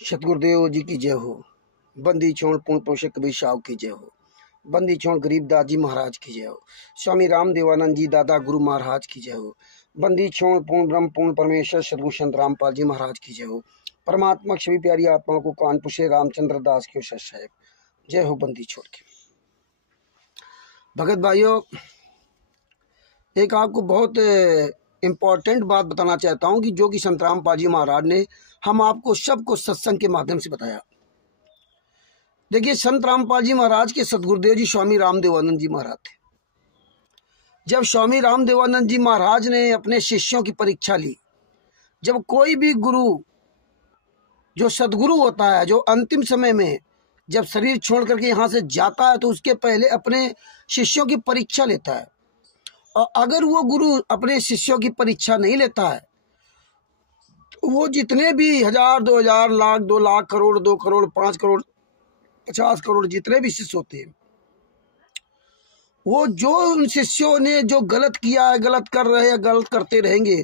सतगुरुदेव जी की जय हो। बंदी छोड़ पूर्ण पोषक कबीर साहब की जय हो। बंदी छोड़ गरीबदास जी महाराज की जय हो। स्वामी राम देवानंद जी दादा गुरु महाराज की जय हो। बंदी छोड़ पूर्ण ब्रह्म पूर्ण परमेश्वर सदगुरु संत रामपाल जी महाराज की जय हो। परमात्मा सभी प्यारी आत्माओं को कानपुर से रामचंद्र दास के सत साहेब जय हो। बंदी छोड़ के भगत भाइयों, एक आपको बहुत इम्पोर्टेंट बात बताना चाहता हूँ कि जो कि संत रामपाल जी महाराज ने हम आपको सबको सत्संग के माध्यम से बताया। देखिए, संत रामपाल जी महाराज के सतगुरुदेव जी स्वामी राम देवानंद जी महाराज थे। जब स्वामी राम देवानंद जी महाराज ने अपने शिष्यों की परीक्षा ली, जब कोई भी गुरु जो सदगुरु होता है, जो अंतिम समय में जब शरीर छोड़ करके यहाँ से जाता है, तो उसके पहले अपने शिष्यों की परीक्षा लेता है। और अगर वो गुरु अपने शिष्यों की परीक्षा नहीं लेता है, तो वो जितने भी 1000, 2000, लाख, 2 लाख, करोड़, 2 करोड़, 5 करोड़, 50 करोड़ जितने भी शिष्य होते हैं, वो जो उन शिष्यों ने जो गलत किया है, गलत कर रहे हैं, गलत करते रहेंगे,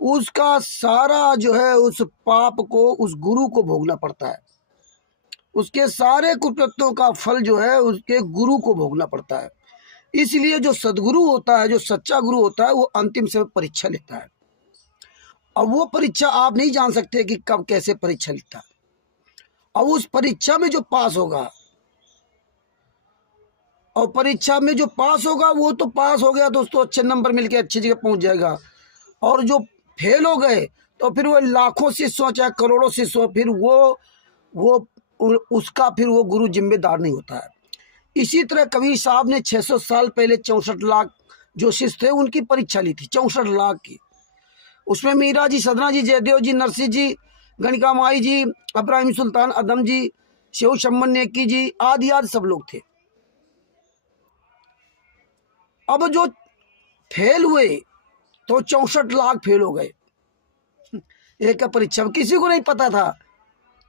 उसका सारा जो है उस पाप को उस गुरु को भोगना पड़ता है। उसके सारे कुकृत्यों का फल जो है उसके गुरु को भोगना पड़ता है। इसलिए जो सदगुरु होता है, जो सच्चा गुरु होता है, वो अंतिम समय परीक्षा लेता है। अब वो परीक्षा आप नहीं जान सकते कि कब कैसे परीक्षा लेता है। अब उस परीक्षा में जो पास होगा, और परीक्षा में जो पास होगा वो तो पास हो गया, दोस्तों, अच्छे नंबर मिलके अच्छी जगह पहुंच जाएगा। और जो फेल हो गए तो फिर वो लाखों शिष्यों चाहे करोड़ों शिष्यों, फिर वो उसका फिर वो गुरु जिम्मेदार नहीं होता है। इसी तरह कबीर साहब ने 600 साल पहले 64 लाख जो शिष्य थे उनकी परीक्षा ली थी, 64 लाख की। उसमें मीरा जी, सदना जी, जयदेव जी, नरसिंह जी, गणिका माई जी, अब्राहिम सुल्तान अदम जी, शेव शम्मन नेकी जी, आदि आदि सब लोग थे। अब जो फेल हुए तो 64 लाख फेल हो गए एक परीक्षा में। किसी को नहीं पता था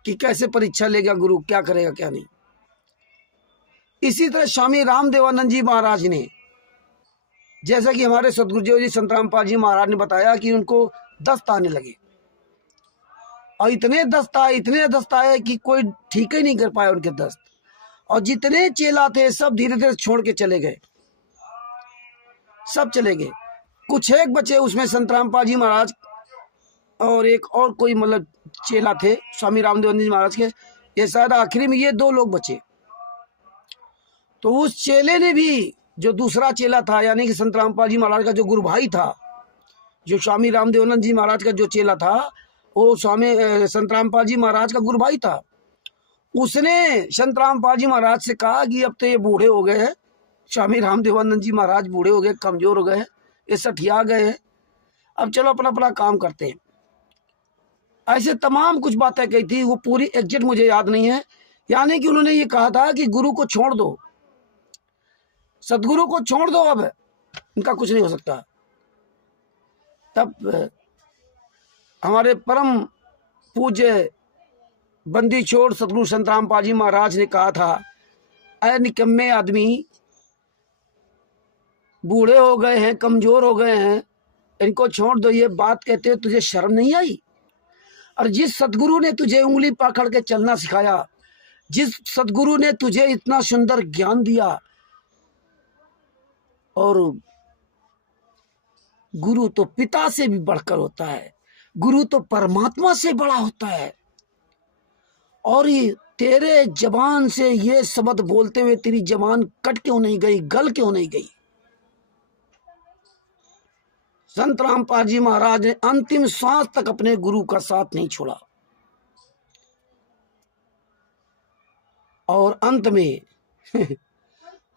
कि कैसे परीक्षा लेगा गुरु, क्या करेगा क्या नहीं। इसी तरह स्वामी राम देवानंद जी महाराज ने, जैसा कि हमारे सतगुरुदेव जी संत रामपाल जी महाराज ने बताया कि उनको दस्त आने लगे, और इतने दस्त आए कि कोई ठीक ही नहीं कर पाया उनके दस्त। और जितने चेला थे सब धीरे धीरे छोड़ के चले गए, सब चले गए। कुछ एक बचे, उसमें संत रामपाल जी महाराज और एक और कोई मतलब चेला थे स्वामी रामदेव जी महाराज के, ये शायद आखिरी में ये 2 लोग बचे। तो उस चेले ने भी, जो दूसरा चेला था, यानी कि संत रामपाल जी महाराज का जो गुरु भाई था, जो स्वामी रामदेवानंद जी महाराज का जो चेला था, वो स्वामी संत रामपाल जी महाराज का गुरु भाई था। उसने संत रामपाल जी महाराज से कहा कि अब तो ये बूढ़े हो गए हैं, स्वामी रामदेवानंद जी महाराज बूढ़े हो गए, कमजोर हो गए, ये सठिया गए हैं, अब चलो अपना अपना काम करते हैं। ऐसे तमाम कुछ बातें कही थी, वो पूरी एग्जैक्ट मुझे याद नहीं है। यानी कि उन्होंने ये कहा था कि गुरु को छोड़ दो, सदगुरु को छोड़ दो, अब इनका कुछ नहीं हो सकता। तब हमारे परम पूज्य बंदी छोड़ सदगुरु संत रामपाल जी महाराज ने कहा था, अरे निकम्मे आदमी, बूढ़े हो गए हैं, कमजोर हो गए हैं, इनको छोड़ दो। ये बात कहते हुए तुझे शर्म नहीं आई? और जिस सदगुरु ने तुझे उंगली पकड़ के चलना सिखाया, जिस सदगुरु ने तुझे इतना सुंदर ज्ञान दिया, और गुरु तो पिता से भी बढ़कर होता है, गुरु तो परमात्मा से बड़ा होता है। और ये तेरे जबान से ये शब्द बोलते हुए तेरी जबान कट क्यों नहीं गई, गल क्यों नहीं गई? संत रामपाल जी महाराज ने अंतिम सांस तक अपने गुरु का साथ नहीं छोड़ा, और अंत में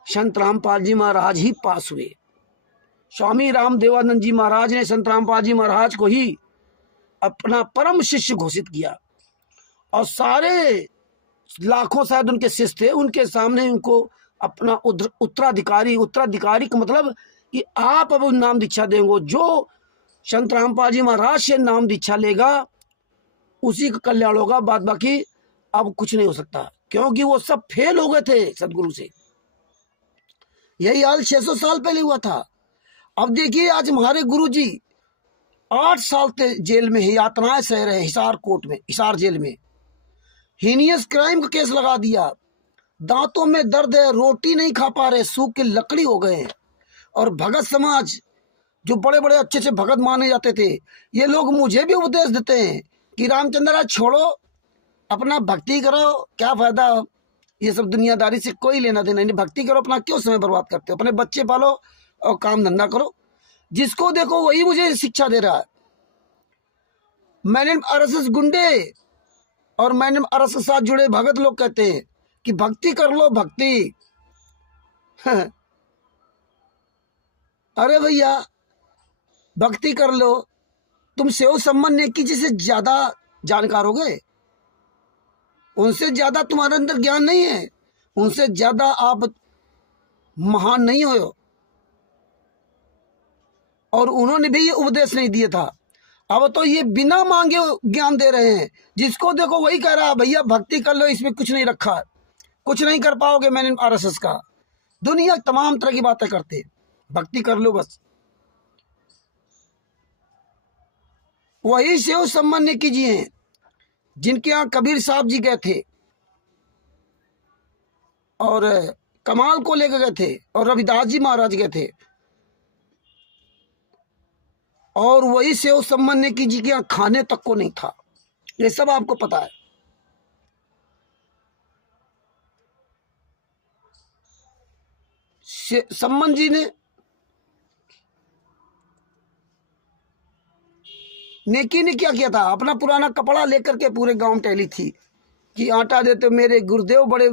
संत रामपाल जी महाराज ही पास हुए। स्वामी राम देवानंद जी महाराज ने संत रामपाल जी महाराज को ही अपना परम शिष्य घोषित किया, और सारे लाखों शायद उनके शिष्य थे, उनके सामने उनको अपना उत्तराधिकारी का मतलब कि आप अब नाम दीक्षा देंगे, जो संत रामपाल जी महाराज से नाम दीक्षा लेगा उसी का कल्याण होगा, बाद बाकी अब कुछ नहीं हो सकता, क्योंकि वो सब फेल हो गए थे सदगुरु से। यही हाल 600 साल पहले हुआ था। अब देखिए, आज हमारे गुरु जी 8 साल जेल में ही यातनाएं सह रहे हैं, हिसार कोर्ट में, हिसार जेल में। हीनियस क्राइम का केस लगा दिया। दांतों में दर्द है, रोटी नहीं खा पा रहे, सूख के लकड़ी हो गए। और भगत समाज जो बड़े बड़े अच्छे अच्छे भगत माने जाते थे, ये लोग मुझे भी उपदेश देते हैं कि रामचंद्र आज छोड़ो, अपना भक्ति करो, क्या फायदा, ये सब दुनियादारी से कोई लेना देना नहीं, भक्ति करो, अपना क्यों समय बर्बाद करते हो, अपने बच्चे पालो और काम धंधा करो। जिसको देखो वही मुझे शिक्षा दे रहा है। मैंने आरएसएस गुंडे और मैंने आरएसएस के साथ जुड़े भगत लोग कहते हैं कि भक्ति कर लो, भक्ति। अरे भैया भक्ति कर लो, तुम सेव सम्मान नेकी जी से ज्यादा जानकार हो गए, उनसे ज्यादा तुम्हारे अंदर ज्ञान नहीं है, उनसे ज्यादा आप महान नहीं हो। और उन्होंने भी ये उपदेश नहीं दिया था, अब तो ये बिना मांगे ज्ञान दे रहे हैं। जिसको देखो वही कह रहा है भैया भक्ति कर लो, इसमें कुछ नहीं रखा है, कुछ नहीं कर पाओगे। मैंने आरएसएस का दुनिया तमाम तरह की बातें करते, भक्ति कर लो बस। वही सेव सम्मान नेकी जी हैं जिनके यहाँ कबीर साहब जी गए थे और कमाल को लेकर गए थे, और रविदास जी महाराज गए थे, और वही सेव सम्मान नेकी जी के यहाँ खाने तक को नहीं था। ये सब आपको पता है। सम्मान जी ने नेकी ने क्या किया था, अपना पुराना कपड़ा लेकर के पूरे गांव में टहली थी कि आटा देते, मेरे गुरुदेव बड़े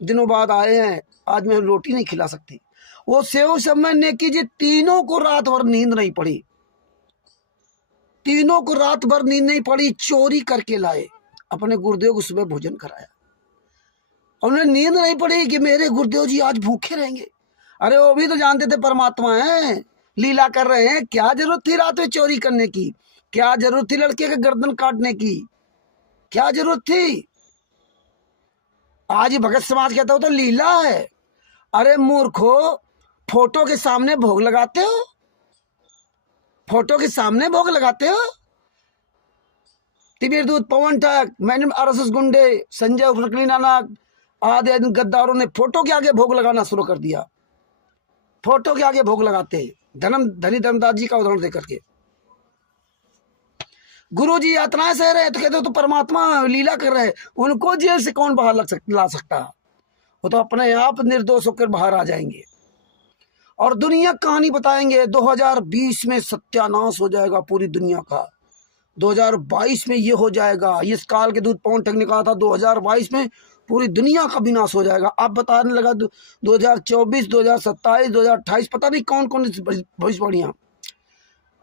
दिनों बाद आए हैं, आज मैं रोटी नहीं खिला सकती। वो सेव सम्मान नेकी जी तीनों को रात भर नींद नहीं पड़ी, तीनों को रात भर नींद नहीं पड़ी, चोरी करके लाए, अपने गुरुदेव को सुबह भोजन कराया। उन्हें नींद नहीं पड़ी कि मेरे गुरुदेव जी आज भूखे रहेंगे। अरे वो भी तो जानते थे परमात्मा है, लीला कर रहे हैं, क्या जरूरत थी रात में चोरी करने की, क्या जरूरत थी लड़के के गर्दन काटने की, क्या जरूरत थी। आज भगत समाज कहता हो तो लीला है। अरे मूर्खो, फोटो के सामने भोग लगाते हो, फोटो के सामने भोग लगाते हो। तिमिर दूत, पवन ठग, मैंने आरएसएस गुंडे, संजय उर्फ नकली नानक आदि गद्दारों ने फोटो के आगे भोग लगाना शुरू कर दिया। फोटो के आगे भोग लगाते हैं, धनी धर्मदास जी का उदाहरण देकर के। गुरु जी यातनाएं सह रहे हैं तो कहते हो तो परमात्मा लीला कर रहे हैं, उनको जेल से कौन बाहर ला सकता, वो तो अपने आप निर्दोष होकर बाहर आ जाएंगे और दुनिया कहानी बताएंगे। 2020 में सत्यानाश हो जाएगा पूरी दुनिया का, 2022 में ये हो जाएगा। इस काल के दूत पवन ठग ने कहा था 2022 में पूरी दुनिया का विनाश हो जाएगा। अब बताने लगा 2024, 2027, 2028, पता नहीं कौन कौन भविष्यवाणियां।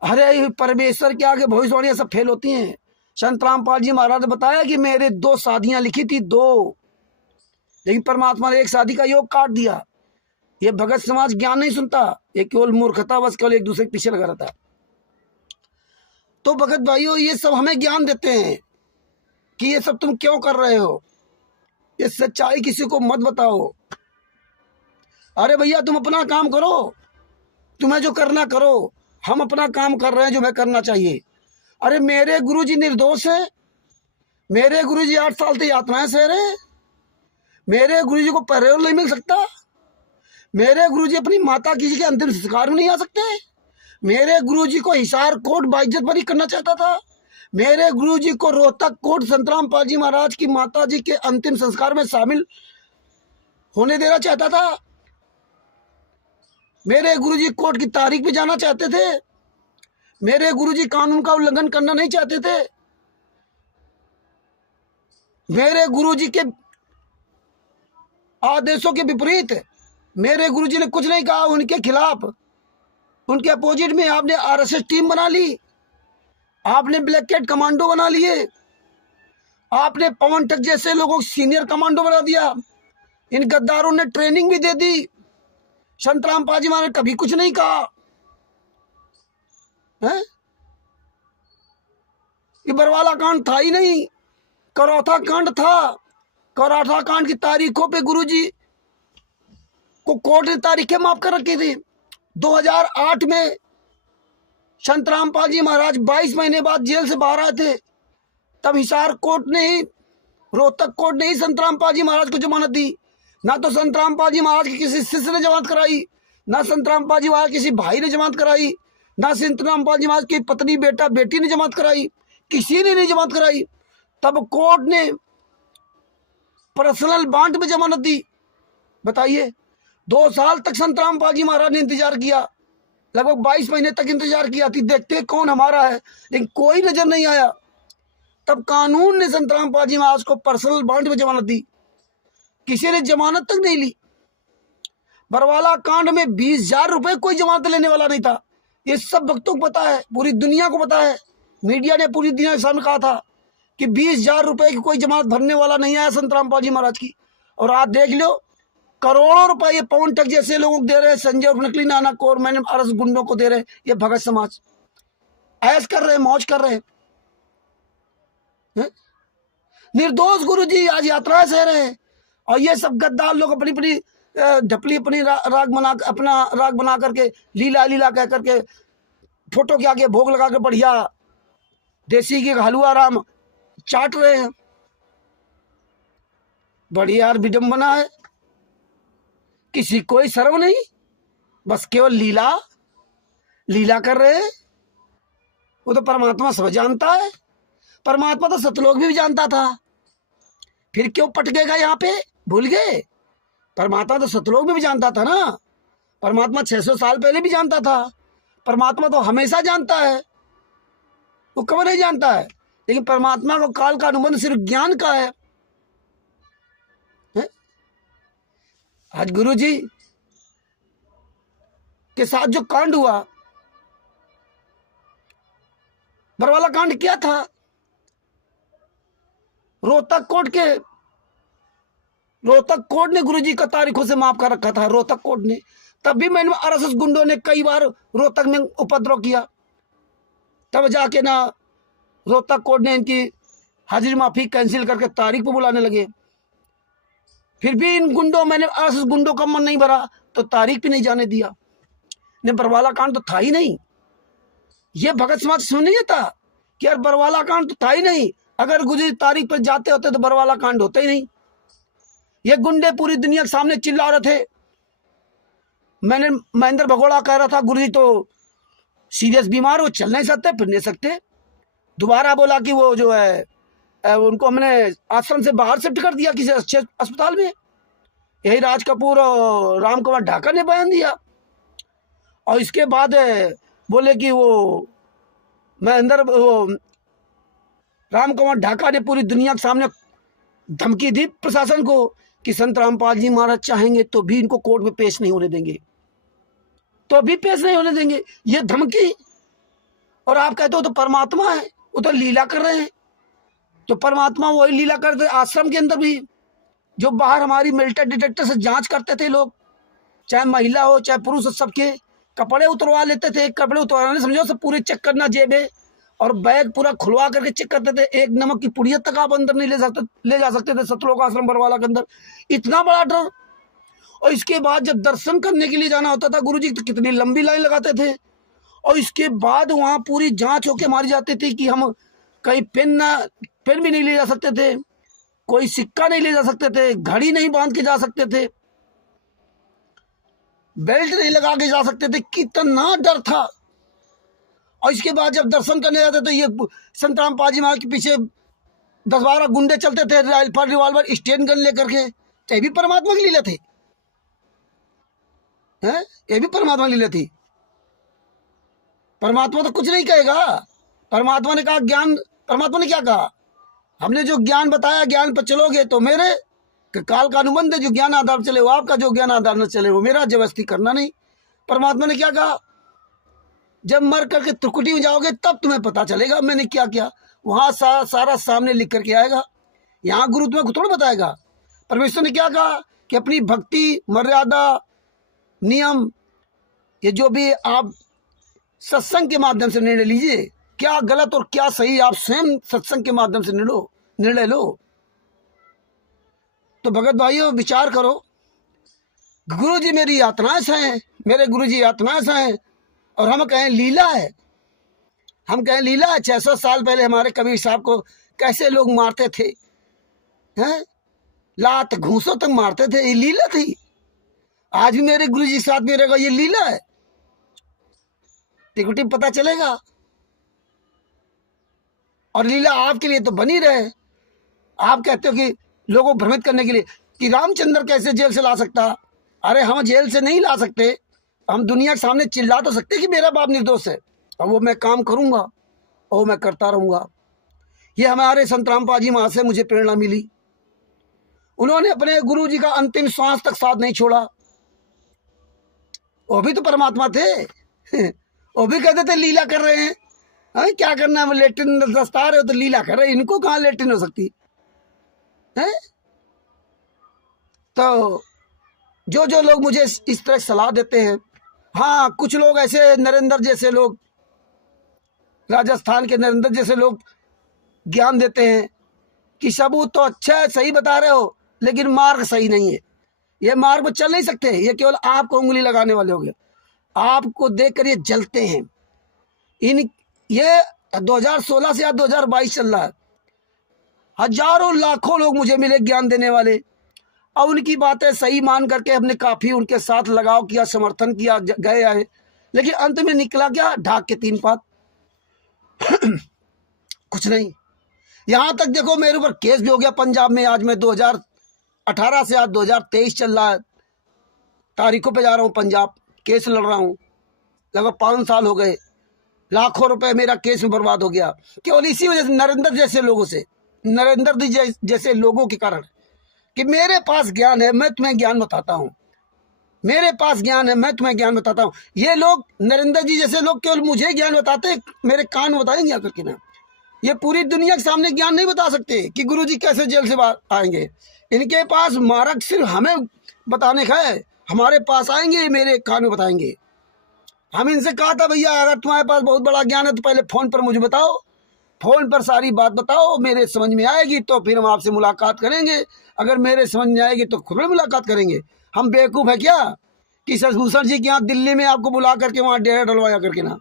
अरे परमेश्वर के आगे भविष्यवाणियां सब फेल होती हैं। संत रामपाल जी महाराज ने बताया कि मेरे 2 शादियां लिखी थी, 2, लेकिन परमात्मा ने एक शादी का योग काट दिया। ये भगत समाज ज्ञान नहीं सुनता, ये केवल मूर्खता, बस केवल एक दूसरे के पीछे लगा रहता है। तो भगत भाइयों, ये सब हमें ज्ञान देते हैं कि ये सब तुम क्यों कर रहे हो, ये सच्चाई किसी को मत बताओ। अरे भैया तुम अपना काम करो, तुम्हें जो करना करो, हम अपना काम कर रहे हैं जो हमें करना चाहिए। अरे मेरे गुरुजी निर्दोष है, मेरे गुरुजी 8 साल से यातनाएं सह रहे, मेरे गुरुजी को पैरोल नहीं मिल सकता, मेरे गुरुजी अपनी माता किसी के अंतिम संस्कार में नहीं आ सकते, मेरे गुरुजी को हिसार कोट बाइज्जत बरी करना चाहता था, मेरे गुरुजी को रोहतक कोट संत रामपाल जी महाराज की माता जी के अंतिम संस्कार में शामिल होने देना चाहता था, मेरे गुरुजी कोर्ट की तारीख पे जाना चाहते थे, मेरे गुरुजी कानून का उल्लंघन करना नहीं चाहते थे, मेरे गुरुजी के आदेशों के विपरीत मेरे गुरुजी ने कुछ नहीं कहा उनके खिलाफ, उनके अपोजिट में आपने आरएसएस टीम बना ली, आपने ब्लैक कैट कमांडो बना लिए, आपने पवन ठग जैसे लोगों को सीनियर कमांडो बना दिया, इन गद्दारों ने ट्रेनिंग भी दे दी। संत रामपाल जी महाराज कभी कुछ नहीं कहा है? ये बरवाला कांड था ही नहीं, करौथा कांड था। करौथा कांड की तारीखों पे गुरुजी को कोर्ट ने तारीखें माफ कर रखी थी। 2008 में संत रामपाल जी महाराज 22 महीने बाद जेल से बाहर आए थे, तब हिसार कोर्ट ने ही रोहतक कोर्ट ने ही संत रामपाल जी महाराज को जमानत दी। ना तो संत रामपाल जी महाराज की किसी शिष्य ने जमानत कराई, ना संत रामपाल जी महाराज किसी भाई ने जमानत कराई, ना संत रामपाल जी महाराज की पत्नी बेटा बेटी ने जमानत कराई, किसी ने नहीं जमानत कराई। तब कोर्ट ने पर्सनल बॉन्ड में जमानत दी। बताइए, 2 साल तक संत रामपाल जी महाराज ने इंतजार किया, लगभग 22 महीने तक इंतजार किया कि देखते कौन हमारा है, लेकिन कोई नजर नहीं आया। तब कानून ने संत रामपाल जी महाराज को पर्सनल बॉन्ड में जमानत दी, किसी ने जमानत तक नहीं ली। बरवाला कांड में 20,000 रुपए कोई जमानत लेने वाला नहीं था। ये सब भक्तों को पता है, पूरी दुनिया को पता है। मीडिया ने पूरी दुनिया के सामने कहा था कि 20,000 रुपए की कोई जमानत भरने वाला नहीं आया संत रामपाल जी महाराज की। और आज देख लो, करोड़ों रुपए ये पवन ठग जैसे लोगों को दे रहे हैं, संजय और नकली नाना को और मैंने आरएस गुंडों को दे रहे हैं। ये भगत समाज ऐश कर रहे हैं, मौज कर रहे हैं। निर्दोष गुरुजी आज यात्राएं सह रहे हैं, और ये सब गद्दार लोग अपनी अपनी ढपली अपनी राग बना अपना राग बना करके लीला लीला कह करके फोटो के आगे भोग लगा के बढ़िया देसी के हलवा राम चाट रहे हैं। बड़ी यार विडंबना है, किसी कोई शर्म नहीं, बस केवल लीला लीला कर रहे हैं। वो तो परमात्मा सब जानता है, परमात्मा तो सतलोक भी जानता था, फिर क्यों पटकेगा यहाँ पे? भूल गए? परमात्मा तो सतलोक में भी जानता था ना। परमात्मा 600 साल पहले भी जानता था। परमात्मा तो हमेशा जानता है, वो कब नहीं जानता है। लेकिन परमात्मा को काल का अनुबंध सिर्फ ज्ञान का है। आज गुरु जी के साथ जो कांड हुआ, बरवाला कांड क्या था? रोहतक कोर्ट ने गुरुजी का तारीखों से माफ कर रखा था। रोहतक कोर्ट ने, तब भी मैंने आरएसएस गुंडों ने कई बार रोहतक में उपद्रव किया, तब जाके ना रोहतक कोर्ट ने इनकी हाजिरी माफी कैंसिल करके तारीख पर बुलाने लगे। फिर भी इन गुंडों, मैंने आरएसएस गुंडों का मन नहीं भरा तो तारीख भी नहीं जाने दिया। ने बरवाला कांड तो था ही नहीं। ये भगत समाज सुन नहीं था कि यार बरवाला कांड तो था ही नहीं, अगर गुरुजी तारीख पर जाते होते तो बरवाला कांड होते ही नहीं। ये गुंडे पूरी दुनिया के सामने चिल्ला रहे थे। मैंने महेंद्र भगोड़ा कह रहा था गुरुजी तो सीरियस बीमार, वो चल नहीं सकते फिर नहीं सकते। दोबारा बोला कि वो जो है उनको हमने आश्रम से बाहर शिफ्ट कर दिया किसी अच्छे अस्पताल में। यही राज कपूर और राम कुमार ढाका ने बयान दिया। और इसके बाद बोले कि वो राम कुमार ढाका ने पूरी दुनिया के सामने धमकी दी प्रशासन को कि संत रामपाल जी महाराज चाहेंगे तो भी इनको कोर्ट में पेश नहीं होने देंगे, तो भी पेश नहीं होने देंगे। ये धमकी। और आप कहते हो तो परमात्मा है, वो तो लीला कर रहे हैं। तो परमात्मा वही लीला करते आश्रम के अंदर भी, जो बाहर हमारी मेल्टर डिटेक्टर से जांच करते थे लोग, चाहे महिला हो चाहे पुरुष हो, सबके कपड़े उतरवा लेते थे। कपड़े उतरवाने समझो सब पूरे चेक करना, जेबें और बैग पूरा खुलवा करके चेक करते थे। एक नमक की पुड़िया तक आप अंदर नहीं ले जा सकते थे सतलोक आश्रम बरवाला के अंदर। इतना बड़ा डर। और इसके बाद जब दर्शन करने के लिए जाना होता था गुरुजी, तो कितनी लंबी लाइन लगाते थे। और इसके बाद वहाँ पूरी जांच होके मारी जाती थी कि हम कहीं पेन भी नहीं ले जा सकते थे, कोई सिक्का नहीं ले जा सकते थे, घड़ी नहीं बांध के जा सकते थे, बेल्ट नहीं लगा के जा सकते थे। कितना डर था। और इसके बाद जब दर्शन करने जाते तो ये संत रामपाल जी महाराज के पीछे 10-12 गुंडे चलते थे रिवॉल्वर स्टेन गन लेकर के। तो ये भी परमात्मा की लीला थी, हैं? ये भी परमात्मा की लीला थी। परमात्मा तो कुछ नहीं कहेगा। परमात्मा ने कहा ज्ञान, परमात्मा ने क्या कहा? हमने जो ज्ञान बताया, ज्ञान पर चलोगे तो मेरे काल का अनुबंध है, जो ज्ञान आधार चले वो आपका, जो ज्ञान आधार न चले वो मेरा। जबरदस्ती करना नहीं। परमात्मा ने क्या कहा? जब मर करके त्रिकुटी में जाओगे तब तुम्हें पता चलेगा मैंने क्या किया। वहां सारा सामने लिख करके आएगा। यहाँ गुरु तुम्हें थोड़ा बताएगा। परमेश्वर ने क्या कहा कि अपनी भक्ति, मर्यादा, नियम, ये जो भी आप सत्संग के माध्यम से निर्णय लीजिए, क्या गलत और क्या सही आप स्वयं सत्संग के माध्यम से निर्णय लो। तो भगत भाइयों विचार करो। गुरु जी मेरी यातनाएं हैं, मेरे गुरु जी यातनाएं हैं, और हम कहें लीला है। हम कहें लीला है। 600 साल पहले हमारे कबीर साहब को कैसे लोग मारते थे, हैं, लात घूसों तक मारते थे। ये लीला थी। आज भी मेरे गुरु जी के साथ में रहेगा, ये लीला है। टिकटी पता चलेगा। और लीला आपके लिए तो बनी रहे। आप कहते हो कि लोगों को भ्रमित करने के लिए कि रामचंद्र कैसे जेल से ला सकता। अरे हम जेल से नहीं ला सकते, हम दुनिया के सामने चिल्ला तो सकते कि मेरा बाप निर्दोष है, और वो मैं काम करूंगा और मैं करता रहूंगा। ये हमारे संत रामपाल जी महाराज से मुझे प्रेरणा मिली। उन्होंने अपने गुरु जी का अंतिम श्वास तक साथ नहीं छोड़ा। वो भी तो परमात्मा थे। वो भी कहते थे लीला कर रहे हैं। हाँ, क्या करना है, लेटिन दस्तार है तो लीला कर रहे हैं, इनको कहाँ लेटिन हो सकती है। तो जो जो लोग मुझे इस तरह सलाह देते हैं, हाँ कुछ लोग ऐसे नरेंद्र जैसे लोग, राजस्थान के नरेंद्र जैसे लोग ज्ञान देते हैं कि सबूत तो अच्छा है, सही बता रहे हो, लेकिन मार्ग सही नहीं है, ये मार्ग पर चल नहीं सकते, ये केवल आपको उंगली लगाने वाले हो गए, आपको देखकर ये जलते हैं। इन ये 2016 से आज 2022 चल रहा है। हजारों लाखों लोग मुझे मिले ज्ञान देने वाले, और उनकी बातें सही मान करके हमने काफी उनके साथ लगाव किया, समर्थन किया, गए आए, लेकिन अंत में निकला क्या, ढाक के 3 पात। कुछ नहीं। यहां तक देखो मेरे ऊपर केस भी हो गया पंजाब में। आज मैं 2018 से आज 2023 चल रहा है, तारीखों पे जा रहा हूं पंजाब, केस लड़ रहा हूं, लगभग 5 साल हो गए। लाखों रुपए मेरा केस में बर्बाद हो गया, केवल इसी वजह से, नरेंद्र जैसे लोगों से, नरेंद्र जी जैसे लोगों के कारण, कि मेरे पास ज्ञान है, मैं तुम्हें ज्ञान बताता हूं, मेरे पास ज्ञान है, मैं तुम्हें ज्ञान बताता हूं। ये लोग, नरेंद्र जी जैसे लोग केवल मुझे ज्ञान बताते, मेरे कान बताएंगे आकर के ना। ये पूरी दुनिया के सामने ज्ञान नहीं बता सकते कि गुरुजी कैसे जेल से बाहर आएंगे। इनके पास मार्ग सिर्फ हमें बताने का है, हमारे पास आएंगे, मेरे कान में बताएंगे। हम इनसे कहा था, भैया अगर तुम्हारे पास बहुत बड़ा ज्ञान है तो पहले फोन पर मुझे बताओ, फोन पर सारी बात बताओ, मेरे समझ में आएगी तो फिर हम आपसे मुलाकात करेंगे, अगर मेरे समझ में आएगी तो खुद में मुलाकात करेंगे। हम बेवकूफ़ है क्या कि शशिभूषण जी के यहाँ दिल्ली में आपको बुला करके वहाँ डेरा डलवाया करके ना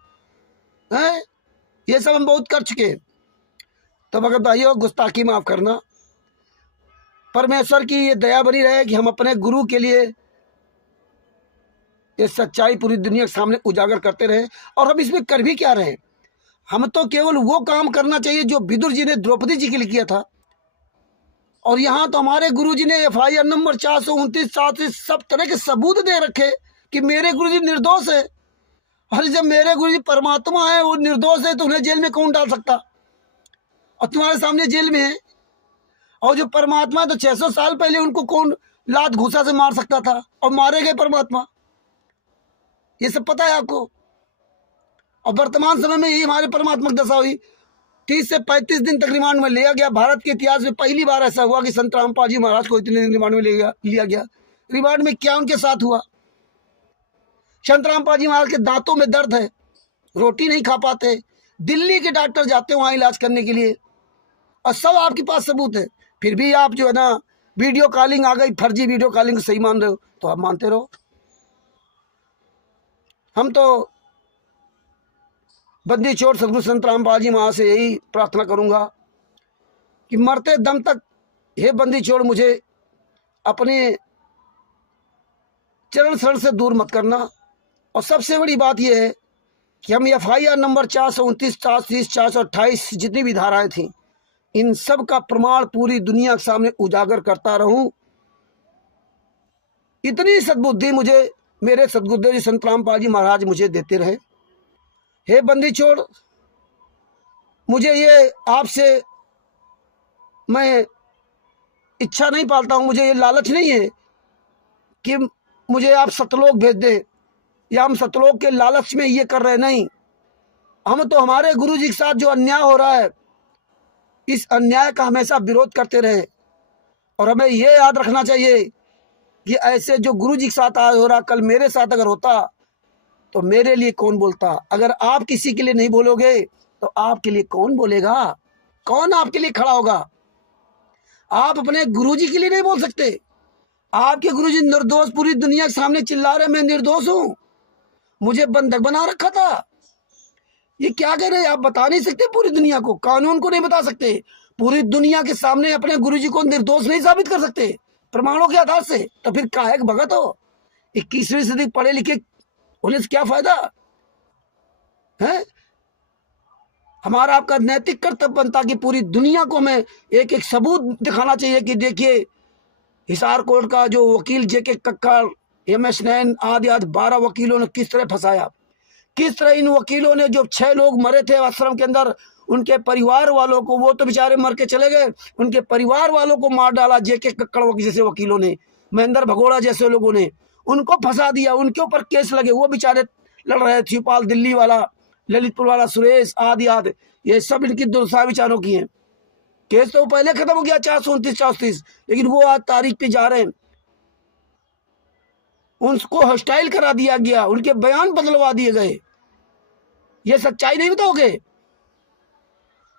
है। ये सब हम बहुत कर चुके। तो मगर भाइयों, गुस्ताखी माफ करना, परमेश्वर की ये दया बनी रहे कि हम अपने गुरु के लिए ये सच्चाई पूरी दुनिया के सामने उजागर करते रहे। और हम इसमें कर भी क्या रहे, हम तो केवल वो काम करना चाहिए जो विदुर जी ने द्रौपदी जी के लिए किया था। और यहाँ तो हमारे गुरु जी ने FIR नंबर 429 साथ सब तरह के सबूत दे रखे कि मेरे गुरु जी निर्दोष है। और जब मेरे गुरु जी परमात्मा है, वो निर्दोष है, तो उन्हें जेल में कौन डाल सकता, और तुम्हारे सामने जेल में है। और जो परमात्मा तो 600 साल पहले उनको कौन लात घूसा से मार सकता था, और मारे गए परमात्मा। ये सब पता है आपको। और वर्तमान समय में यही हमारे परमात्मा की दशा हुई। 30 से 35 दिन तक रिमांड में लिया गया। भारत के इतिहास में पहली बार ऐसा हुआ कि संत रामपाल जी महाराज को इतने दिन रिमांड में लिया गया। रिमांड में क्या उनके साथ हुआ, संत रामपाल जी महाराज के दांतों में दर्द है, रोटी नहीं खा पाते, दिल्ली के डॉक्टर जाते हैं वहां इलाज करने के लिए, और सब आपके पास सबूत है। फिर भी आप जो है ना, वीडियो कॉलिंग आ गई, फर्जी वीडियो कॉलिंग सही मान रहे हो तो आप मानते रहो। हम तो बंदी चोर सदगुरु संत रामपाल जी महाराज से यही प्रार्थना करूंगा कि मरते दम तक, हे बंदी चोर, मुझे अपने चरण शरण से दूर मत करना। और सबसे बड़ी बात यह है कि हम FIR नंबर 429, 430, 428 जितनी भी धाराएं थी, इन सब का प्रमाण पूरी दुनिया के सामने उजागर करता रहूं। इतनी सद्बुद्धि मुझे मेरे सदगुरुदेव जी संत रामपाल जी महाराज मुझे देते रहे। हे बंदी चोर, मुझे ये आपसे मैं इच्छा नहीं पालता हूं, मुझे ये लालच नहीं है कि मुझे आप सतलोक भेज दे, या हम सतलोक के लालच में ये कर रहे नहीं। हम तो हमारे गुरु जी के साथ जो अन्याय हो रहा है, इस अन्याय का हमेशा विरोध करते रहे। और हमें ये याद रखना चाहिए कि ऐसे जो गुरु जी के साथ आज हो रहा, कल मेरे साथ अगर होता तो मेरे लिए कौन बोलता। अगर आप किसी के लिए नहीं बोलोगे तो आपके लिए कौन बोलेगा, कौन आपके लिए खड़ा होगा। आप अपने गुरुजी के लिए नहीं बोल सकते। आपके गुरुजी निर्दोष पूरी दुनिया के सामने चिल्ला रहे मैं निर्दोष हूं, मुझे बंधक बना रखा था। ये क्या कह रहे हैं, आप बता नहीं सकते पूरी दुनिया को, कानून को नहीं बता सकते, पूरी दुनिया के सामने अपने गुरुजी को निर्दोष नहीं साबित कर सकते प्रमाणों के आधार से, तो फिर काहे भगत हो? 21वीं सदी पढ़े लिखे होने से क्या फायदा है? हमारा आपका नैतिक कर्तव्य बनता कि पूरी दुनिया को हमें एक एक सबूत दिखाना चाहिए कि देखिए हिसार कोर्ट का जो वकील जेके कक्कड़, MS नैन आदि 12 वकीलों ने किस तरह फंसाया, किस तरह इन वकीलों ने जो 6 लोग मरे थे आश्रम के अंदर, उनके परिवार वालों को, वो तो बेचारे मर के चले गए, उनके परिवार वालों को मार डाला जेके कक्कड़ जैसे वकीलों ने, महेंद्र भगोड़ा जैसे लोगों ने, उनको फंसा दिया, उनके ऊपर केस लगे, वो बेचारे लड़ रहे। शिवपाल दिल्ली वाला, ललितपुर वाला सुरेश आदि, ये सब इनकी दुर्दशा विचारों की है। केस तो पहले खत्म हो गया 429-430, लेकिन वो आज तारीख पे जा रहे हैं। उनको हॉस्टाइल करा दिया गया, उनके बयान बदलवा दिए गए। ये सच्चाई नहीं बताओगे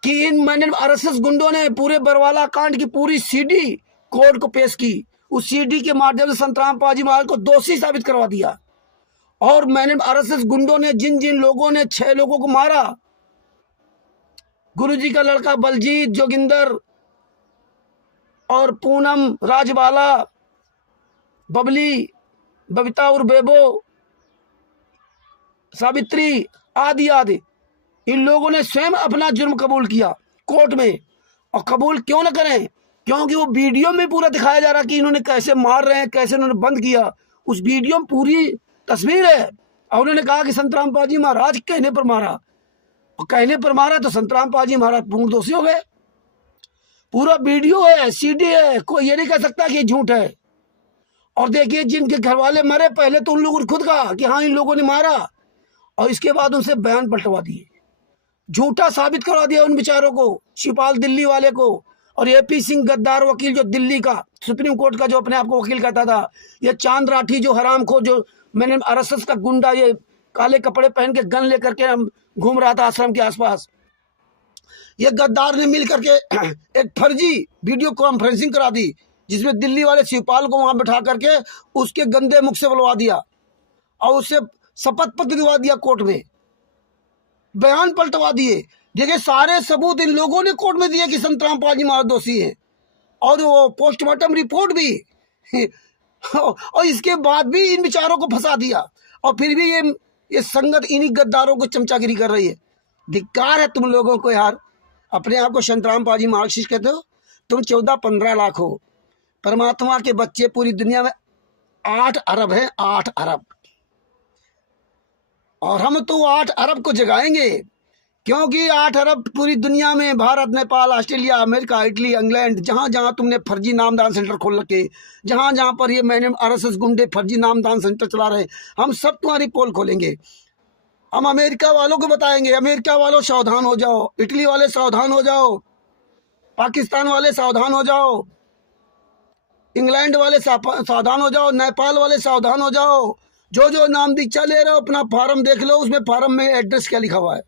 कि इन मैंने RSS गुंडों ने पूरे बरवाला कांड की पूरी CD कोर्ट को पेश की, उस CD के माध्यम से संतराम पाजी महाराज को दोषी साबित करवा दिया। और मैंने RSS गुंडों ने जिन जिन लोगों ने 6 लोगों को मारा, गुरुजी का लड़का बलजीत, जोगिंदर और पूनम, राजबाला, बबली, बबीता और बेबो, सावित्री आदि आदि, इन लोगों ने स्वयं अपना जुर्म कबूल किया कोर्ट में। और कबूल क्यों न करें? क्योंकि वो वीडियो में पूरा दिखाया जा रहा कि इन्होंने कैसे मार रहे हैं, कैसे उन्होंने बंद किया, उस वीडियो में पूरी तस्वीर है। और उन्होंने कहा कि संतराम पाजी महाराज कहने पर मारा, और कहने पर मारा तो संतराम पाजी महाराज पूर्ण दोषी हो गए। पूरा वीडियो है, CD है, कोई ये नहीं कह सकता कि झूठ है। और देखिए जिनके घर वाले मरे, पहले तो उन लोगों ने खुद कहा कि हाँ इन लोगों ने मारा, और इसके बाद उनसे बयान पलटवा दिए, झूठा साबित करवा दिया उन बेचारों को, शिवपाल दिल्ली वाले को, और AP सिंह गद्दार वकील जो दिल्ली का सुप्रीम कोर्ट का जो अपने आप को वकील कहता था, ये चांद राठी जो हराम खो, जो मैंने RSS का गुंडा, ये काले कपड़े पहन के गन लेकर के हम घूम रहा था आश्रम के आसपास, ये गद्दार ने मिल करके एक फर्जी वीडियो कॉन्फ्रेंसिंग करा दी, जिसमें दिल्ली वाले शिवपाल को वहां बैठा करके उसके गंदे मुख से बुलवा दिया, और उससे शपथ पत्र दिलवा दिया कोर्ट में, बयान पलटवा दिए। देखिए सारे सबूत इन लोगों ने कोर्ट में दिए कि संतराम पाजी महाराज दोषी है, और वो पोस्टमार्टम रिपोर्ट भी और इसके बाद भी इन विचारों को फंसा दिया, और फिर भी ये संगत इन्हीं गद्दारों को चमचागिरी कर रही है। धिक्कार है तुम लोगों को यार। अपने आप को संतराम पाजी महाराज कहते हो, तुम 14-15 लाख हो, परमात्मा के बच्चे पूरी दुनिया में 8 अरब हैं, 8 अरब, और हम तो 8 अरब को जगाएंगे, क्योंकि 8 अरब पूरी दुनिया में, Bharat, Nepal, Australia, America, Italy, England, जहां जहां तुमने फर्जी नामदान सेंटर खोल रखे, जहां जहां पर ये मैंने RSS गुंडे फर्जी नामदान सेंटर चला रहे, हम सब तुम्हारी पोल खोलेंगे। हम अमेरिका वालों को बताएंगे, अमेरिका वालों सावधान हो जाओ, इटली वाले सावधान हो जाओ, पाकिस्तान वाले सावधान हो जाओ, इंग्लैंड वाले सावधान हो जाओ, नेपाल वाले सावधान हो जाओ। जो जो नाम दीक्षा ले रहे हो अपना फार्म देख लो, उसमें फार्म में एड्रेस क्या लिखा हुआ है।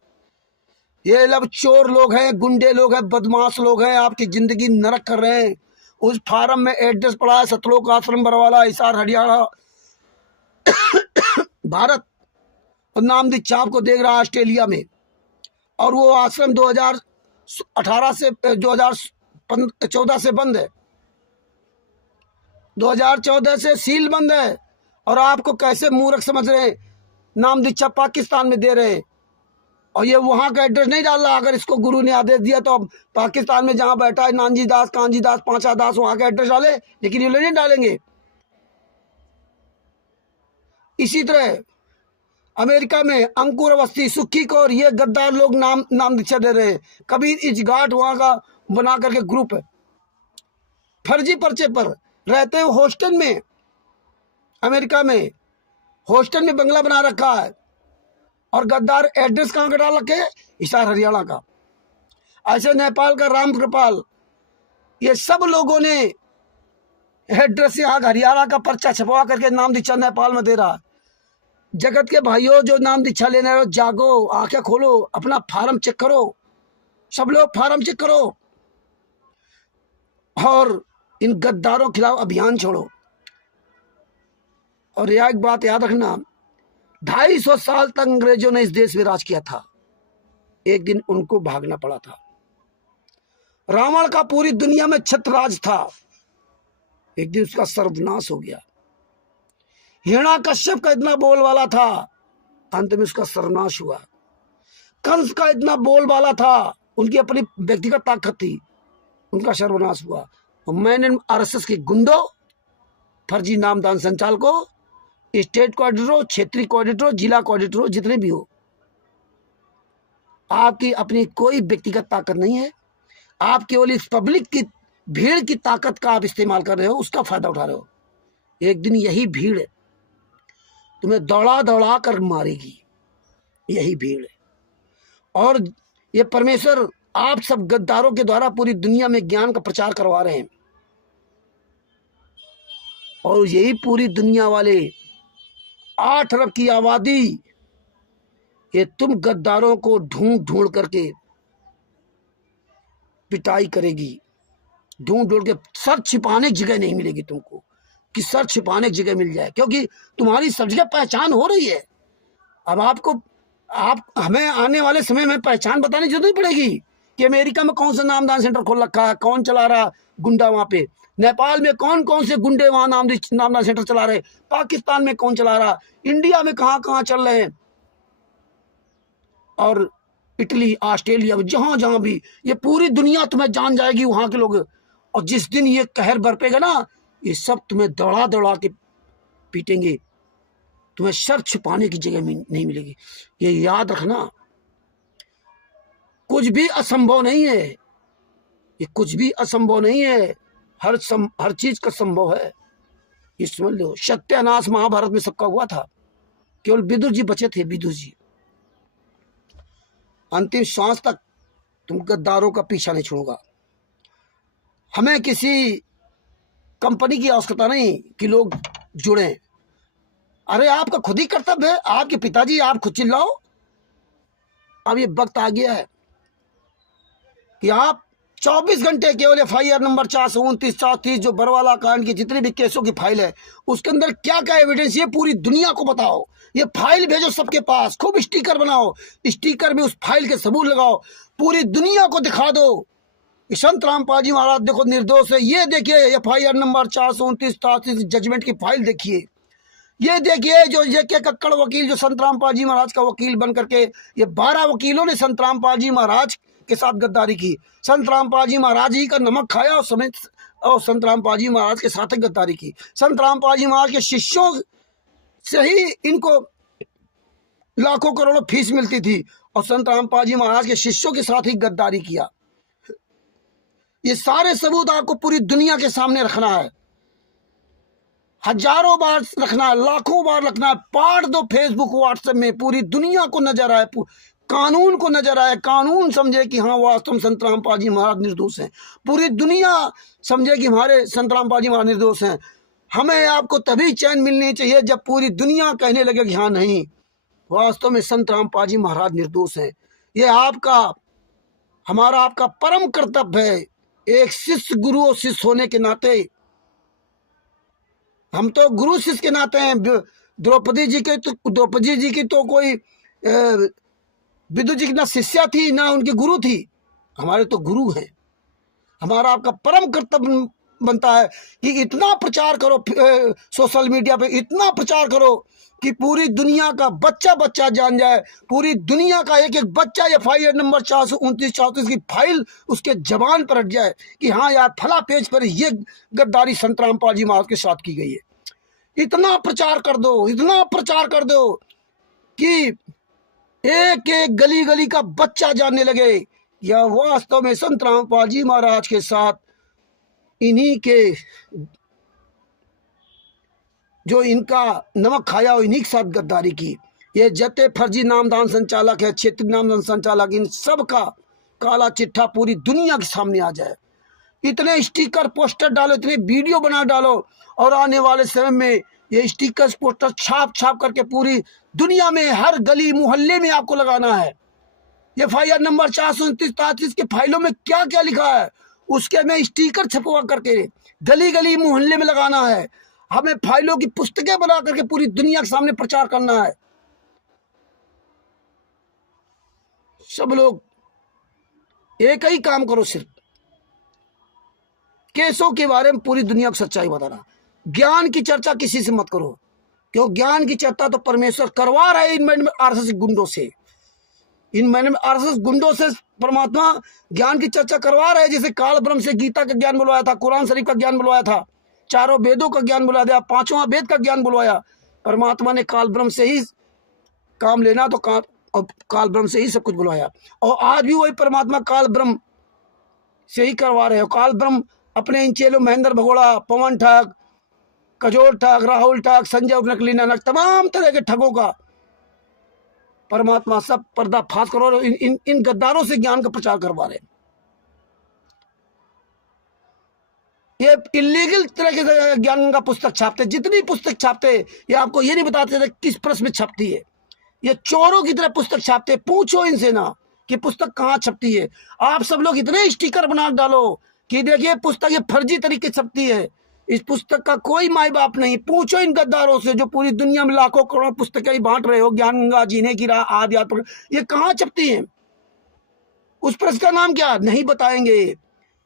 ये सब चोर लोग हैं, गुंडे लोग हैं, बदमाश लोग हैं, आपकी जिंदगी नरक कर रहे हैं। उस फार्म में एड्रेस पड़ा है सतलोक आश्रम बरवाला, हिसार, हरियाणा, भारत, और नाम दीक्षा आपको देख रहा है ऑस्ट्रेलिया में। और वो आश्रम 2018 से 2014 से बंद है, 2014 से सील बंद है। और आपको कैसे मूर्ख समझ रहे हैं, नाम दीक्षा पाकिस्तान में दे रहे हैं, और ये वहां का एड्रेस नहीं डाल रहा। अगर इसको गुरु ने आदेश दिया तो अब पाकिस्तान में जहां बैठा है नानजी दास, कांजी दास, पांचा दास, वहां का एड्रेस डाले, लेकिन ये लोग नहीं डालेंगे। इसी तरह अमेरिका में अंकुर अवस्थी, सुखी कौर, ये गद्दार लोग नाम दीक्षा दे रहे हैं। कबीर इजघाट वहां का बना करके ग्रुप है, फर्जी पर्चे पर रहते हैं हॉस्टल में, अमेरिका में हॉस्टल में बंगला बना रखा है, और गद्दार एड्रेस कहाँ का डाल रखे, हिसार हरियाणा का। ऐसे नेपाल का राम कृपाल, ये सब लोगों ने एड्रेस यहाँ हरियाणा का पर्चा छपवा करके नाम दीक्षा नेपाल में दे रहा है। जगत के भाइयों जो नाम दीक्षा लेने रहे हो, जागो, आंखें खोलो, अपना फार्म चेक करो, सब लोग फार्म चेक करो, और इन गद्दारों के खिलाफ अभियान छोड़ो। और यह एक बात याद रखना, 250 साल तक अंग्रेजों ने इस देश में राज किया था, एक दिन उनको भागना पड़ा था। रावण का पूरी दुनिया में छत्रराज था, एक दिन उसका सर्वनाश हो गया। हिरण्याकश्यप का इतना बोलबाला था, अंत में उसका सर्वनाश हुआ। कंस का इतना बोलबाला था, उनकी अपनी व्यक्तिगत ताकत थी, उनका सर्वनाश हुआ। और मैंने आरएसएस के गुंडों, फर्जी नामदान संचालकों, स्टेट कोऑर्डिनेटर, क्षेत्रीय कोऑर्डिनेटर, जिला कोऑर्डिनेटर, जितने भी हो, आपकी अपनी कोई व्यक्तिगत ताकत नहीं है। आप केवल इस पब्लिक की भीड़ की ताकत का आप इस्तेमाल कर रहे हो, उसका फायदा उठा रहे हो। एक दिन यही भीड़ तुम्हें दौड़ा दौड़ा कर मारेगी, यही भीड़। और ये परमेश्वर आप सब गद्दारों के द्वारा पूरी दुनिया में ज्ञान का प्रचार करवा रहे हैं, और यही पूरी दुनिया वाले 8 अरब की आबादी ये तुम गद्दारों को ढूंढ ढूंढ करके पिटाई करेगी। ढूंढ ढूंढ के सर छिपाने की जगह नहीं मिलेगी तुमको, कि सर छिपाने की जगह मिल जाए, क्योंकि तुम्हारी सब जगह पहचान हो रही है। अब आप हमें आने वाले समय में पहचान बताने की जरूरत पड़ेगी कि अमेरिका में कौन सा नामदान सेंटर खोल रखा है, कौन चला रहा गुंडा वहां पे, नेपाल में कौन कौन से गुंडे वहां नामदान सेंटर चला रहे, पाकिस्तान में कौन चला रहा, इंडिया में कहां कहां चल रहे हैं, और इटली, ऑस्ट्रेलिया में, जहां जहां भी, ये पूरी दुनिया तुम्हें जान जाएगी वहां के लोग। और जिस दिन ये कहर बरपेगा ना, ये सब तुम्हें दौड़ा दौड़ा के पीटेंगे, तुम्हें सर छुपाने की जगह नहीं मिलेगी। ये याद रखना, कुछ भी असंभव नहीं है, ये कुछ भी असंभव नहीं है, हर चीज का संभव है, ये समझ लो। सत्यानाश महाभारत में सबका हुआ था, केवल विदुर जी बचे थे, विदुर जी। अंतिम श्वास तक तुम गद्दारों का पीछा नहीं छोड़ोगा। हमें किसी कंपनी की आवश्यकता नहीं कि लोग जुड़े। अरे आपका खुद ही कर्तव्य है, आपके पिताजी, आप खुद चिल्लाओ। अब ये वक्त आ गया है कि आप 24 घंटे केवल FIR नंबर 429, 430 जो बरवाला कांड की जितनी भी केसों की फाइल है, उसके अंदर क्या क्या एविडेंस, ये पूरी दुनिया को बताओ। ये फाइल भेजो सबके पास, खूब स्टिकर बनाओ, स्टिकर में उस फाइल के सबूत लगाओ, पूरी दुनिया को दिखा दो कि संत रामपाल जी महाराज देखो निर्दोष है। ये देखिए FIR नंबर 429, 430 जजमेंट की फाइल देखिए। ये देखिए जो ये के कक्कड़ वकील, जो संत रामपाल जी महाराज का वकील बन करके, ये 12 वकीलों ने संत रामपाल जी महाराज के साथ गद्दारी की, संत रामपाल जी महाराज जी का नमक खाया और संत रामपाल जी महाराज के साथ गद्दारी की। संत रामपाल जी महाराज के शिष्यों से ही इनको लाखों करोड़ों फीस मिलती थी, और संत रामपाल जी महाराज के शिष्यों के साथ ही गद्दारी किया। ये सारे सबूत आपको पूरी दुनिया के सामने रखना है, हजारों बार रखना है, लाखों बार रखना है। पाड़ दो फेसबुक, व्हाट्सएप में, पूरी दुनिया को नजर आए, कानून को नजर आए, कानून समझे कि हाँ वास्तव में संत रामपाल जी महाराज निर्दोष हैं, पूरी दुनिया समझे कि हमारे संत रामपाल जी महाराज निर्दोष हैं। हमें आपको तभी चैन मिलनी चाहिए जब पूरी दुनिया कहने लगे कि हाँ नहीं, वास्तव में संत रामपाल जी महाराज निर्दोष हैं। ये हमारा आपका परम कर्तव्य है, एक शिष्य गुरु और शिष्य होने के नाते। हम तो गुरु शिष्य के नाते हैं। द्रौपदी जी की तो कोई विदुर जी की ना शिष्या थी ना उनकी गुरु थी, हमारे तो गुरु हैं। हमारा आपका परम कर्तव्य बनता है कि इतना प्रचार करो, सोशल मीडिया पे इतना प्रचार करो कि पूरी दुनिया का बच्चा बच्चा जान जाए, पूरी दुनिया का एक एक बच्चा FIR नंबर 429, 430 की फाइल उसके जबान पर हट जाए कि हाँ यार फला पेज पर ये गद्दारी संत रामपाल जी महाराज के साथ की गई है। इतना प्रचार कर दो, इतना प्रचार कर दो कि एक एक गली गली का बच्चा जानने लगे या वास्तव में संत रामपाल जी महाराज के साथ इन्हीं के जो इनका नमक खाया और इन्हीं के साथ गद्दारी की। ये जते फर्जी नामदान संचालक है, क्षेत्रीय नामदान संचालक, इन सब का काला चिट्ठा पूरी दुनिया के सामने आ जाए। इतने स्टिकर पोस्टर डालो, इतने वीडियो बना डालो, और आने वाले समय में ये स्टिकर पोस्टर छाप छाप करके पूरी दुनिया में हर गली मोहल्ले में आपको लगाना है। ये FIR नंबर 429 के फाइलों में क्या क्या लिखा है उसके में स्टिकर छपवा करके गली गली मोहल्ले में लगाना है। हमें फाइलों की पुस्तकें बना करके पूरी दुनिया के सामने प्रचार करना है। सब लोग एक ही काम करो, सिर्फ केसों के बारे में पूरी दुनिया को सच्चाई बताना। ज्ञान की चर्चा किसी से मत करो, क्यों ज्ञान की चर्चा तो परमेश्वर करवा रहे इन आरएसएस गुंडों से। इन आरएसएस गुंडों से परमात्मा ज्ञान की चर्चा करवा रहे हैं। जैसे काल ब्रह्म से गीता का ज्ञान बुलवाया था, कुरान शरीफ का ज्ञान बुलवाया था, चारों वेदों का ज्ञान बुलवा दिया, पांचवा वेद का ज्ञान बुलवाया। परमात्मा ने काल ब्रह्म से ही काम लेना तो काल ब्रह्म से ही सब कुछ बुलवाया। और आज भी वही परमात्मा काल ब्रह्म से ही करवा रहे हो। काल ब्रह्म अपने इन चेलों महेंद्र भगोड़ा, पवन ठग, कजोल ठग, राहुल ठग, संजय उर्फ नकली नानक, तमाम तरह के ठगों का परमात्मा सब पर्दाफाश करो। इन गद्दारों से ज्ञान का प्रचार करवा रहे। ये इलीगल तरह के ज्ञान का पुस्तक छापते, जितनी पुस्तक छापते ये आपको ये नहीं बताते थे किस प्रेस में छपती है। ये चोरों की तरह पुस्तक छापते। पूछो इनसे ना कि पुस्तक कहाँ छपती है। आप सब लोग इतने स्टिकर बना डालो कि देखिए पुस्तक ये फर्जी तरीके से छपती है। इस पुस्तक का कोई माई बाप नहीं। पूछो इन गद्दारों से जो पूरी दुनिया में लाखों करोड़ों पुस्तकें बांट रहे हो, ज्ञान गंगा, जीने की राह, आदि आदि, ये कहाँ छपती है? उस प्रेस का नाम क्या? नहीं बताएंगे।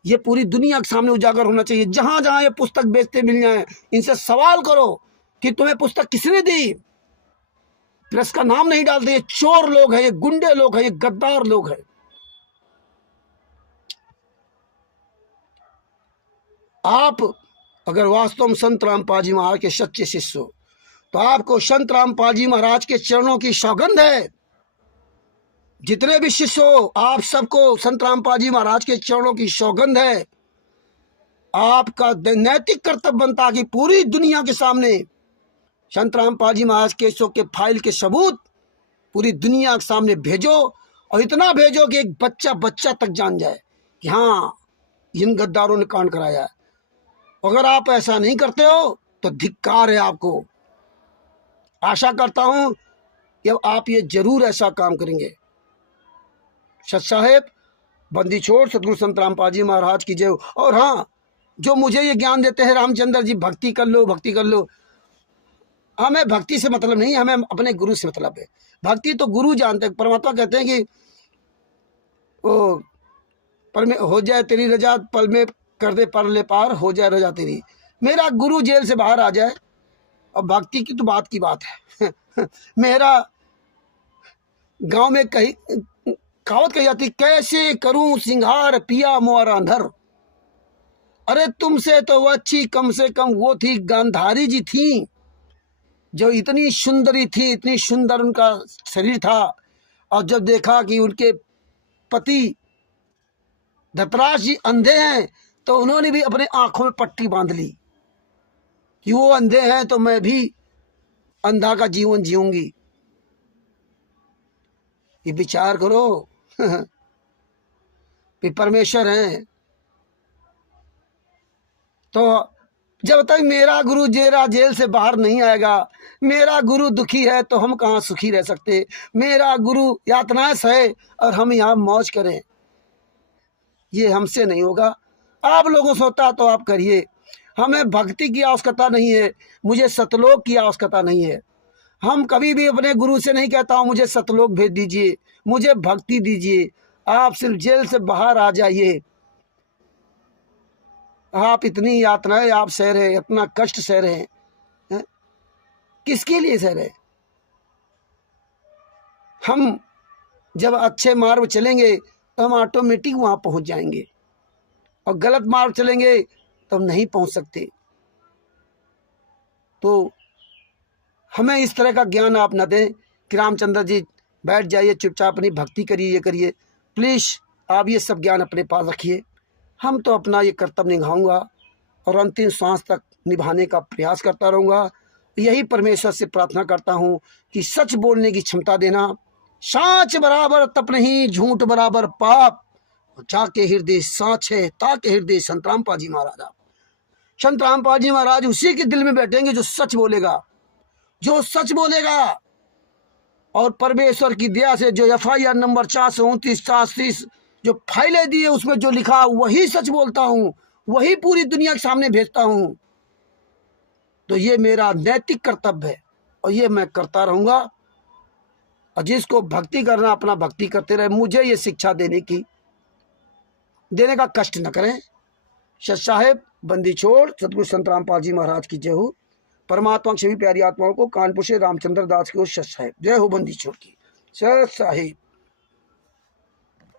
ये पूरी दुनिया के सामने उजागर होना चाहिए। जहां जहां ये पुस्तक बेचते मिल जाए, इनसे सवाल करो कि तुम्हें पुस्तक किसने दी। प्रेस का नाम नहीं डालते। ये चोर लोग हैं, ये गुंडे लोग हैं, ये गद्दार लोग हैं। आप अगर वास्तव में संत रामपाल जी महाराज के सच्चे शिष्य हो तो आपको संत रामपाल जी महाराज के चरणों की सौगंध है। जितने भी शिष्य हो आप सबको संत रामपाल जी महाराज के चरणों की सौगंध है। आपका नैतिक कर्तव्य बनता कि पूरी दुनिया के सामने संत रामपाल जी महाराज केसों के फाइल के सबूत पूरी दुनिया के सामने भेजो। और इतना भेजो कि एक बच्चा तक जान जाए कि हाँ इन गद्दारों ने कांड कराया है। अगर आप ऐसा नहीं करते हो तो धिक्कार है आपको। आशा करता हूं कि आप ये जरूर ऐसा काम करेंगे। सत साहेब, बंदी छोड़, सतगुरु संत रामपाल जी महाराज की जय। और हाँ, जो मुझे ये ज्ञान देते हैं रामचंद्र जी, भक्ति कर लो, भक्ति कर लो। हमें भक्ति से मतलब नहीं, हमें अपने गुरु से मतलब है। भक्ति तो गुरु जानते हैं। परमात्मा कहते हैं कि वो पर में हो जाए तेरी रजा, पल में कर दे पर ले पार, हो जाए रजा तेरी। मेरा गुरु जेल से बाहर आ जाए, और भक्ति की तो बात की बात है। मेरा गांव में कही कहावत कही जाती, कैसे करूं सिंगार पिया मोरा अंधर। अरे तुमसे तो वो अच्छी कम से कम वो थी गांधारी जी थी, जो इतनी सुंदरी थी, इतनी सुंदर उनका शरीर था। और जब देखा कि उनके पति धतराज जी अंधे हैं तो उन्होंने भी अपने आंखों में पट्टी बांध ली कि वो अंधे हैं तो मैं भी अंधा का जीवन जीऊंगी। ये विचार करो। कि परमेश्वर हैं। तो जब तक मेरा गुरु जेल से बाहर नहीं आएगा, मेरा गुरु दुखी है तो हम कहाँ सुखी रह सकते। मेरा गुरु यातनाएं सहे और हम यहाँ मौज करें, ये हमसे नहीं होगा। आप लोगों से होता तो आप करिए। हमें भक्ति की आवश्यकता नहीं है, मुझे सतलोक की आवश्यकता नहीं है। हम कभी भी अपने गुरु से नहीं कहता हूँ मुझे सतलोक भेज दीजिए, मुझे भक्ति दीजिए। आप सिर्फ जेल से बाहर आ जाइए। आप इतनी यातनाएं आप सह रहे, इतना कष्ट सह रहे हैं, किसके लिए सह रहे? हम जब अच्छे मार्ग चलेंगे तो हम ऑटोमेटिक वहां पहुंच जाएंगे, और गलत मार्ग चलेंगे तो हम नहीं पहुंच सकते। तो हमें इस तरह का ज्ञान आप न दें कि रामचंद्र जी बैठ जाइए चुपचाप अपनी भक्ति करिए, ये करिए। प्लीज़ आप ये सब ज्ञान अपने पास रखिए। हम तो अपना ये कर्तव्य निभाऊंगा और अंतिम सांस तक निभाने का प्रयास करता रहूँगा। यही परमेश्वर से प्रार्थना करता हूँ कि सच बोलने की क्षमता देना। साँच बराबर तप नहीं, झूठ बराबर पाप, जाके हृदय साँच है ताके हृदय। संत रामपाल जी महाराज, संत रामपाल जी महाराज उसी के दिल में बैठेंगे जो सच बोलेगा, जो सच बोलेगा। और परमेश्वर की दया से जो FIR नंबर 429 जो फाइलें दी है उसमें जो लिखा वही सच बोलता हूँ, वही पूरी दुनिया के सामने भेजता हूँ। तो ये मेरा नैतिक कर्तव्य है और ये मैं करता रहूँगा। और जिसको भक्ति करना अपना भक्ति करते रहे। मुझे ये शिक्षा देने का कष्ट न करें। सत साहेब, बंदी छोड़, सतगुरु संत रामपाल जी महाराज की जय हो। परमात्मा की सभी प्यारी आत्माओं को कानपुर से रामचंद्र दास की ओर सत साहेब, जय हो बंदी छोड़ की, सत साहेब।